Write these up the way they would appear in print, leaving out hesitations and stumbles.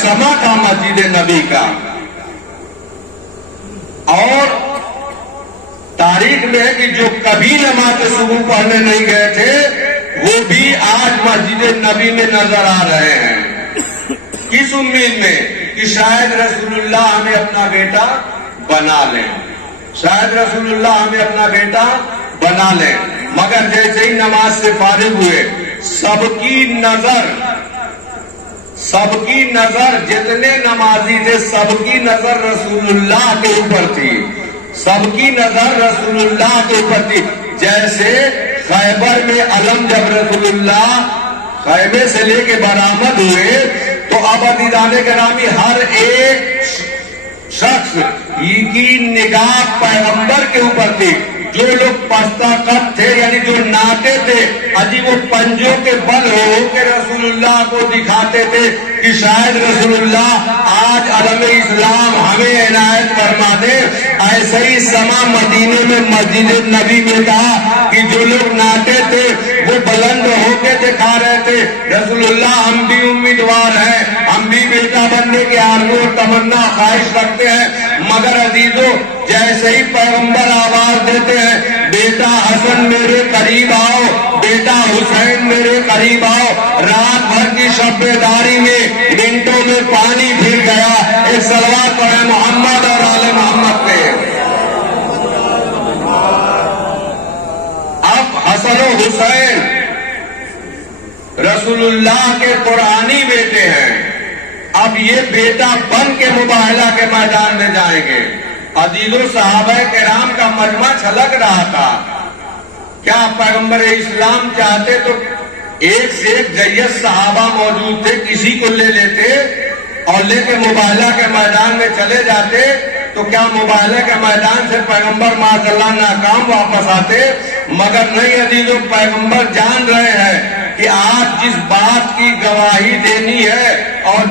समा था मस्जिद नबी का। और तारीख में है कि जो कभी नमाज सुबह पढ़ने नहीं गए थे वो भी आज मस्जिद नबी में नजर आ रहे हैं। किस उम्मीद में कि शायद रसूलुल्लाह हमें अपना बेटा बना लें, शायद रसूलुल्लाह हमें अपना बेटा बना लें। मगर जैसे ही नमाज से फारिग हुए सबकी नजर जितने नमाजी थे सबकी नजर रसूलुल्लाह के ऊपर थी, सबकी नजर रसूलुल्लाह के ऊपर थी। जैसे खैबर में अलम जब रसूलुल्लाह खैमे से लेके बरामद हुए तो अब अदीदाने करामी हर एक शख्स की निगाह पैगंबर के ऊपर थी। जो लोग पस्ता कद थे यानी जो नाते थे अजी वो पंजों के बल हो के रसूलुल्लाह को दिखाते थे कि शायद रसूलुल्लाह आज अलम इस्लाम हमें इनायत फरमा दे। ऐसे ही समा मदीने में मस्जिद नबी में कहा कि जो लोग नाते थे वो बुलंद होके दिखा रहे थे रसूलुल्लाह हम भी उम्मीदवार हैं, हम भी बेटा बनने के आरज़ू और तमन्ना ख्वाहिश रखते हैं। मगर अजीजों जैसे ही पैगंबर आवाज देते हैं बेटा हसन मेरे करीब आओ, बेटा हुसैन मेरे करीब आओ, रात भर की शब्बेदारी में मिनटों में पानी फिर गया। एक सलवात पढ़े मोहम्मद और आले मोहम्मद पे। अब हसन और हुसैन रसूलुल्लाह के कुरानी बेटे हैं। अब ये बेटा बन के मुबाहला के मैदान में जाएंगे। अजीजों सहाबा किराम का मजमा छलक रहा था। क्या पैगंबर इस्लाम चाहते तो एक से एक जय्यद सहाबा मौजूद थे, किसी को ले लेते और लेके मुबाहला के मैदान में चले जाते तो क्या मुबाहला के मैदान से पैगंबर माशअल्लाह नाकाम वापस आते? मगर नहीं अजीजों, पैगंबर जान रहे हैं कि आज जिस बात की गवाही देनी है और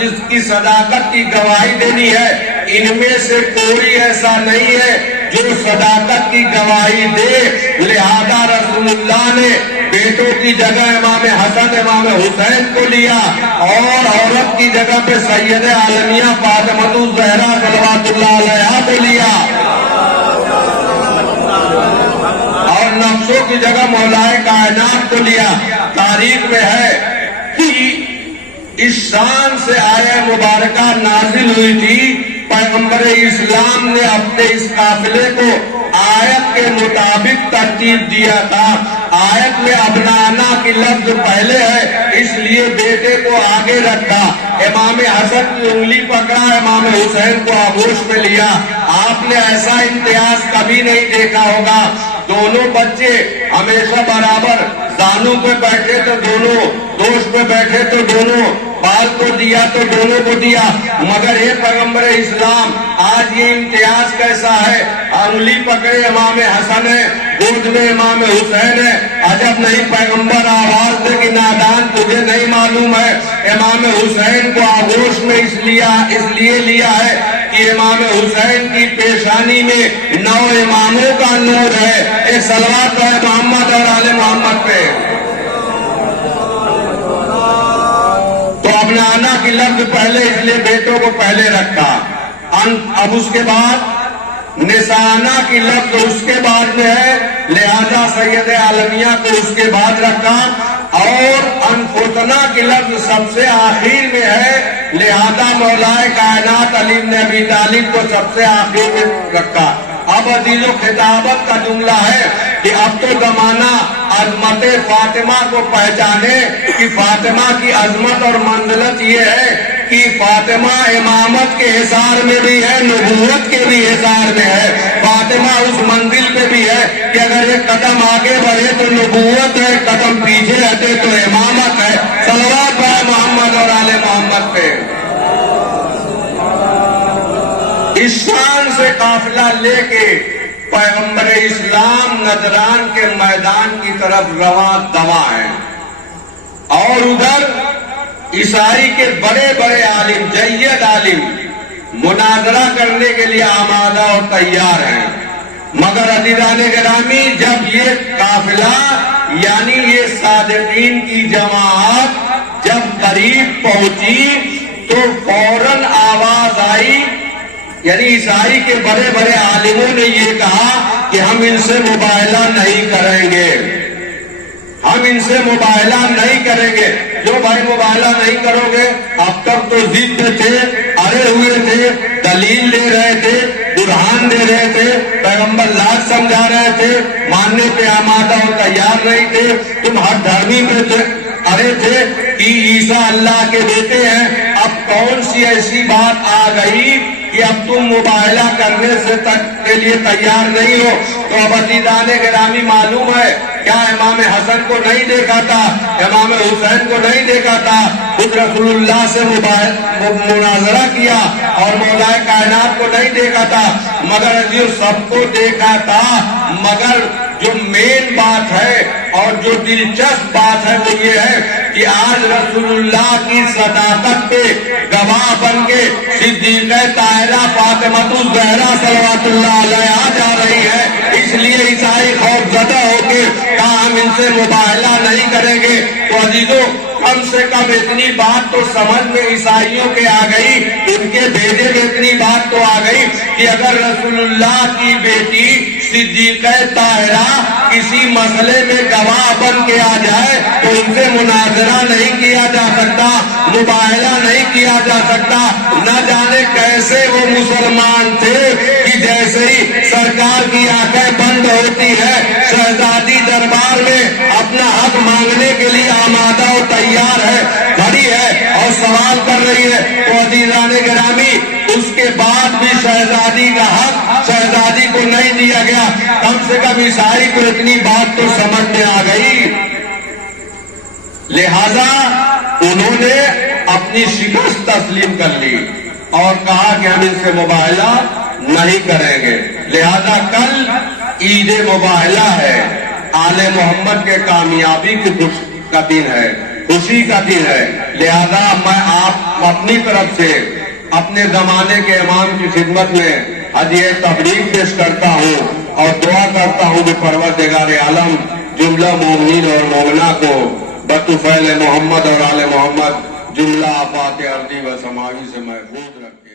जिसकी सदाकत की गवाही देनी है इनमें से कोई ऐसा नहीं है जो सदाकत की गवाही दे। लिहाजा रसूलुल्लाह ने बेटों की जगह इमाम हसन इमाम हुसैन को लिया और औरत की जगह पे सैयद आलमिया फातिमतुज़ ज़हरा सलवातुल्लाह अलैहा को लिया और नफ्सों की जगह मौलाए कायनात को लिया। तारीख में है कि इस शान से आया मुबारका नाजिल हुई थी। पैगंबर इस्लाम ने अपने इस काफिले को आयत के मुताबिक तरतीब दिया था। आयत में अबनाना की लफ्ज पहले है इसलिए बेटे को आगे रखा। इमाम हसन की उंगली पकड़ा, इमाम हुसैन को आगोश में लिया। आपने ऐसा इम्तियाज कभी नहीं देखा होगा। दोनों बच्चे हमेशा बराबर, दानों पे बैठे तो दोनों, दोष पे बैठे तो दोनों, बाल को दिया तो दोनों को दिया। मगर ये पैगंबर इस्लाम आज ये इम्तियाज कैसा है? उंगली पकड़े इमाम हसन है, गोद में इमाम हुसैन है। अजब नहीं पैगंबर आवाज दे कि नादान तुझे नहीं मालूम है। इमाम हुसैन को आगोश में इसलिए लिया है कि इमाम हुसैन की पेशानी में 9 इमामों का नूर है। एक सलवात है मोहम्मद और आले मोहम्मद पे। तो अबनाना की लफ्ज पहले इसलिए बेटों को पहले रखा। अब उसके बाद निशाना की लफ्ज उसके बाद में है, लिहाजा सैयद आलमिया को उसके बाद रखा। और अनफुतना की लफ्ज सबसे आखिर में है, लिहाजा मौलाए कायनात अली इब्न अबी तालिब को सबसे आखिर में रखा। अब अजीजों खिताबत का जुमला है कि अब तो जमाना अजमत फातिमा को पहचाने कि फातिमा की अजमत और मंजिलत ये है कि फातिमा इमामत के हिसार में भी है, नबूवत के भी हिसार में है। फातिमा उस मंजिल पे भी है कि अगर एक कदम आगे बढ़े तो नबूवत है, कदम पीछे हटे तो इमामत है। सलवात है मोहम्मद और आले मोहम्मद पे। इस शान से काफिला लेके पैगंबर इस्लाम नजरान के मैदान की तरफ रवां दवा है और उधर ईसाई के बड़े बड़े आलिम, जय्यद आलिम मुनाजरा करने के लिए आमादा और तैयार हैं। मगर अज़ीज़ान गिरामी, जब ये काफिला यानी ये सादिकीन की जमात جب قریب پہنچی تو فوراً آواز آئی، یعنی عیسائی کے بڑے بڑے عالموں نے یہ کہا کہ ہم ان سے مباہلہ نہیں کریں گے، ہم ان سے مباہلہ نہیں کریں گے۔ جو بھائی مباہلہ نہیں کرو گے، اب تک تو ضد پہ تھے، اڑے ہوئے تھے، دلیل دے رہے تھے، برہان دے رہے تھے، پیغمبر لاکھ سمجھا رہے تھے، ماننے پہ آمادہ اور تیار نہیں تھے، تم ہر دھرمی پہ تھے، اڑے تھے کہ عیسیٰ اللہ کے بیٹے ہیں۔ اب کون سی ایسی بات آ گئی کہ اب تم مباہلہ کرنے سے تک کے لیے تیار نہیں ہو؟ تو اب عزیزان گرامی معلوم ہے کیا امام حسن کو نہیں دیکھا تھا، امام حسین کو نہیں دیکھا تھا، خود رسول اللہ سے مناظرہ کیا، اور مولا کائنات کو نہیں دیکھا تھا، مگر عزیز سب کو دیکھا تھا۔ مگر جو مین بات ہے اور جو دلچسپ بات ہے وہ یہ ہے کہ آج رسول اللہ کی صداقت پہ گواہ بن کے صدیقہ طاہرہ فاطمہ الزہرا صلوات اللہ علیہا جا رہی ہے۔ اس لیے عیسائی خوف زدہ ہو کے کہا ہم ان سے مباہلہ نہیں کریں گے۔ تو عزیزوں کم سے کم اتنی بات تو سمجھ میں عیسائیوں کے آ گئی، ان کے بھیجے میں اتنی بات تو آ گئی کہ اگر رسول اللہ کی بیٹی صدیقہ طاہرہ کسی مسئلے میں گواہ بن کے آ جائے تو ان سے مناظرہ نہیں کیا جا سکتا، مباہلہ نہیں کیا جا سکتا۔ نہ جانے کیسے وہ مسلمان تھے کہ جیسے ہی سرکار کی آنکھیں بند ہوتی ہے، شہزادی دربار میں اپنا حق مانگنے کے لیے آمادہ اور تیار ہے، کھڑی ہے اور سوال کر رہی ہے۔ تو عزیزان گرامی اس کے بعد بھی شہزادی کا حق شہزادی کو نہیں دیا گیا۔ کم سے کم عیسائی کو اتنی بات تو سمجھ میں آ گئی، لہذا انہوں نے اپنی شکست تسلیم کر لی اور کہا کہ ہم ان سے مباہلہ نہیں کریں گے۔ لہذا کل عید مباہلہ ہے، آل محمد کے کامیابی کی کا دن ہے، خوشی کا دن ہے۔ لہذا میں آپ اپنی طرف سے اپنے زمانے کے امام کی خدمت میں ہدیہ تبریک پیش کرتا ہوں اور دعا کرتا ہوں کہ پروردگار عالم جملہ مومنین اور مومنہ کو بطفیل محمد اور آل محمد جملہ آفات ارضی و سماوی سے محفوظ رکھے۔